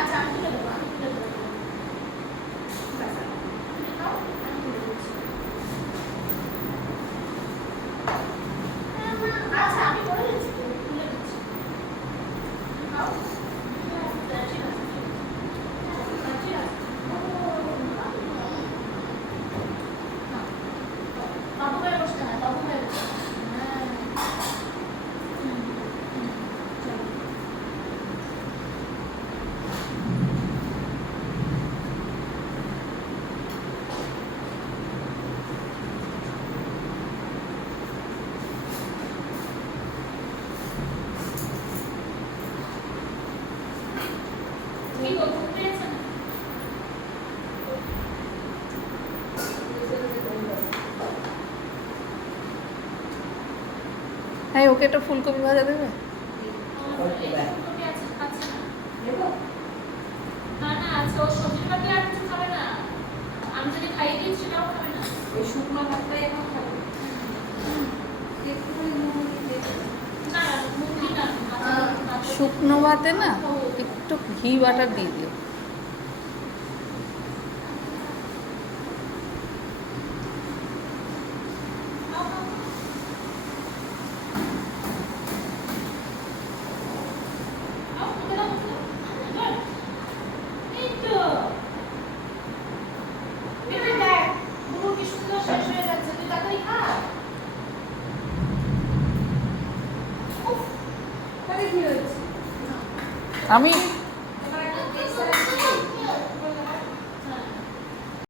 আচ্ছা আমি তুলে দেবো, আমি তুলে দেবো। ব্যাস, তুমি খাও, আমি তুলে দিচ্ছি। আচ্ছা আমি করে দিচ্ছি, তুলে দিচ্ছি। তুমি খাও। ঠিক আছে, ঠিক আছে। ঠিক আছে। বাবু হয়ে বসতে হয়, বাবু হয়ে বসতে হয়। হ্যাঁ। চলো। তুমি ঘুম পেয়েছো না? হ্যাঁ, ওকে একটা ফুলকপি ভাজা দেবে? ফুলকপি আছে, খাচ্ছে না। না না আছে, ও সবজির বাকি আর কিছু খাবে না। আমি যদি খাইয়ে দিই সেটাও খাবে না। ওই শুকনো ভাতটাই এখন খাবে। একটুখানি নুন দিয়ে না মুরগি না, শুকনো ভাতে না একটু ঘি বাটার দিয়ে দিও। এই তো বেবি দেখ, দুপুর কি সুন্দর শেষ হয়ে যাচ্ছে, তুই তাড়াতাড়ি খা। উফ, তাহলে কি হয়েছে? আমি